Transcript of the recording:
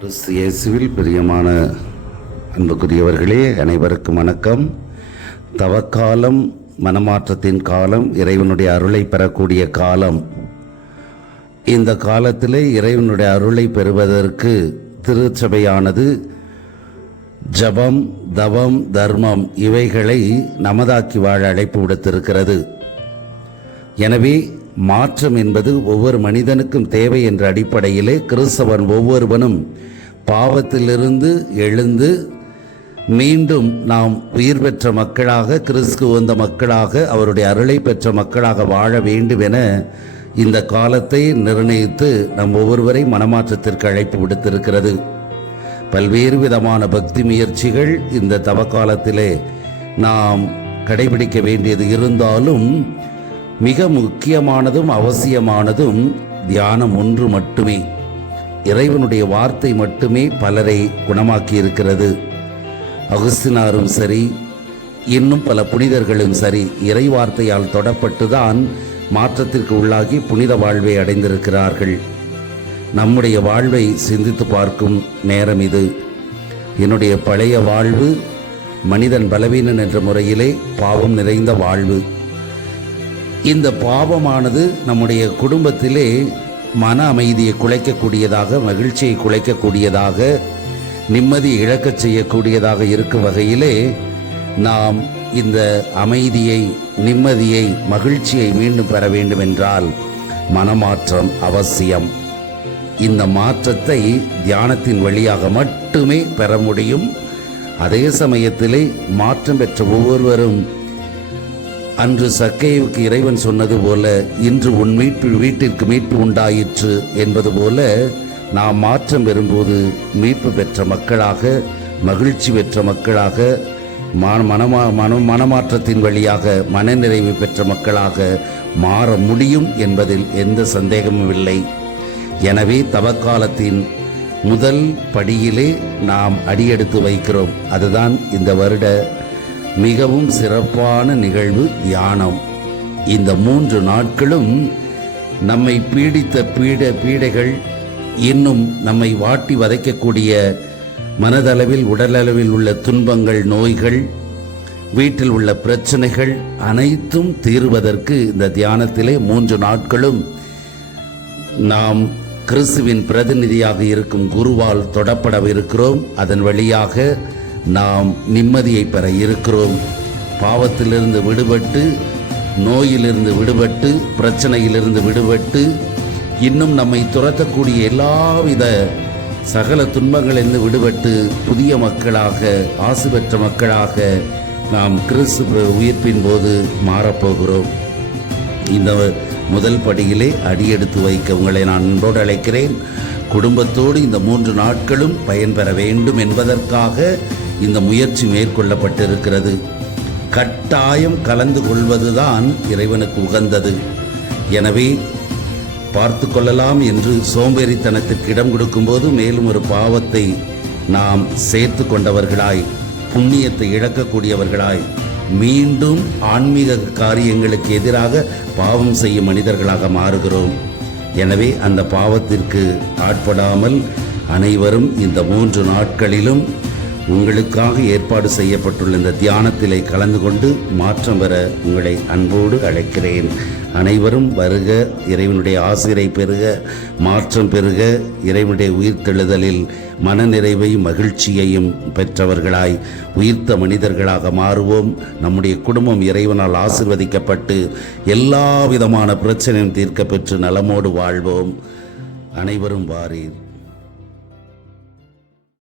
கிறிஸ்து இயேசுவில் பிரியமான அன்புக்குரியவர்களே அனைவருக்கும் வணக்கம். தவக்காலம் மனமாற்றத்தின் காலம் இறைவனுடைய அருளை பெறக்கூடிய காலம். இந்த காலத்திலே இறைவனுடைய அருளை பெறுவதற்கு திருச்சபையானது ஜபம் தவம் தர்மம் இவைகளை நமதாக்கி வாழ அழைப்பு விடுத்திருக்கிறது. எனவே மாற்றம் என்பது ஒவ்வொரு மனிதனுக்கும் தேவை என்ற அடிப்படையிலே கிறிஸ்தவன் ஒவ்வொருவனும் பாவத்திலிருந்து எழுந்து மீண்டும் நாம் உயிர் பெற்ற மக்களாக கிறிஸ்து வந்த மக்களாக அவருடைய அருளை பெற்ற மக்களாக வாழ வேண்டும் என இந்த காலத்தை நிர்ணயித்து நம் ஒவ்வொருவரை மனமாற்றத்திற்கு அழைப்பு விடுத்திருக்கிறது. பல்வேறு விதமான பக்தி முயற்சிகள் இந்த தவக்காலத்திலே நாம் கடைபிடிக்க வேண்டியது இருந்தாலும் மிக முக்கியமானதும் அவசியமானதும் தியானம் ஒன்று மட்டுமே. இறைவனுடைய வார்த்தை மட்டுமே பலரை குணமாக்கி இருக்கிறது அகுஸ்தினாரும் சரி இன்னும் பல புனிதர்களும் சரி இறை வார்த்தையால் தொடப்பட்டுதான் மாற்றத்திற்கு உள்ளாகி புனித வாழ்வை அடைந்திருக்கிறார்கள். நம்முடைய வாழ்வை சிந்தித்து பார்க்கும் நேரம் இது. என்னுடைய பழைய வாழ்வு மனிதன் பலவீனன் என்ற முறையிலே பாவம் நிறைந்த வாழ்வு. இந்த பாவமானது நம்முடைய குடும்பத்திலே மன அமைதியை குலைக்கக்கூடியதாக மகிழ்ச்சியை குலைக்கக்கூடியதாக நிம்மதி இழக்கச் செய்யக்கூடியதாக இருக்கும் வகையிலே நாம் இந்த அமைதியை நிம்மதியை மகிழ்ச்சியை மீண்டும் பெற வேண்டும் என்றால் மனமாற்றம் அவசியம். இந்த மாற்றத்தை தியானத்தின் வழியாக மட்டுமே பெற முடியும். அதே சமயத்திலே மாற்றம் பெற்ற ஒவ்வொருவரும் அன்று சக்கையுக்கு இறைவன் சொன்னது போல இன்று உன் மீட்பு வீட்டிற்கு மீட்பு உண்டாயிற்று என்பது போல நாம் மாற்றம் பெறும்போது மீட்பு பெற்ற மக்களாக மகிழ்ச்சி பெற்ற மக்களாக மனமா மன மனமாற்றத்தின் வழியாக மனநிறைவு பெற்ற மக்களாக மாற முடியும் என்பதில் எந்த சந்தேகமும் இல்லை. எனவே தவக்காலத்தின் முதல் படியிலே நாம் அடியெடுத்து வைக்கிறோம். அதுதான் இந்த வருட மிகவும் சிறப்பான நிகழ்வு தியானம். இந்த மூன்று நாட்களும் நம்மை பீடித்த பீட பீடைகள் இன்னும் நம்மை வாட்டி வதைக்கக்கூடிய மனதளவில் உடலளவில் உள்ள துன்பங்கள் நோய்கள் வீட்டில் உள்ள பிரச்சனைகள் அனைத்தும் தீர்வதற்கு இந்த தியானத்திலே மூன்று நாட்களும் நாம் கிறிஸ்துவின் பிரதிநிதியாக இருக்கும் குருவால் தொடப்படவிருக்கிறோம். அதன் வழியாக நாம் நிம்மதியை பெற இருக்கிறோம். பாவத்திலிருந்து விடுபட்டு நோயிலிருந்து விடுபட்டு பிரச்சனையிலிருந்து விடுபட்டு இன்னும் நம்மை துரத்தக்கூடிய எல்லாவித சகல துன்பங்களிலிருந்து விடுபட்டு புதிய மக்களாக ஆசு பெற்ற மக்களாக நாம் கிறிஸ்து உயிர்ப்பின் போது மாறப்போகிறோம். இந்த முதல் படியிலே அடியெடுத்து வைக்க உங்களை நான் அன்போடு அழைக்கிறேன். குடும்பத்தோடு இந்த மூன்று நாட்களும் பயன்பெற வேண்டும் என்பதற்காக இந்த முயற்சி மேற்கொள்ளப்பட்டிருக்கிறது. கட்டாயம் கலந்து கொள்வதுதான் இறைவனுக்கு உகந்தது. எனவே பார்த்து கொள்ளலாம் என்று சோம்பேறித்தனத்திற்கு இடம் கொடுக்கும்போது மேலும் ஒரு பாவத்தை நாம் சேர்த்து கொண்டவர்களாய் புண்ணியத்தை இழக்கக்கூடியவர்களாய் மீண்டும் ஆன்மீக காரியங்களுக்கு எதிராக பாவம் செய்யும் மனிதர்களாக மாறுகிறோம். எனவே அந்த பாவத்திற்கு ஆட்படாமல் அனைவரும் இந்த மூன்று நாட்களிலும் உங்களுக்காக ஏற்பாடு செய்யப்பட்டுள்ள இந்த தியானத்திலே கலந்து கொண்டு மாற்றம் பெற உங்களை அன்போடு அழைக்கிறேன். அனைவரும் வருக இறைவனுடைய ஆசிரை பெறுக மாற்றம் பெறுக இறைவனுடைய உயிர்த்தெழுதலில் மனநிறைவையும் மகிழ்ச்சியையும் பெற்றவர்களாய் உயிர்த்த மனிதர்களாக மாறுவோம். நம்முடைய குடும்பம் இறைவனால் ஆசிர்வதிக்கப்பட்டு எல்லா விதமான பிரச்சனையும் தீர்க்க பெற்று நலமோடு வாழ்வோம். அனைவரும் வாரீர்.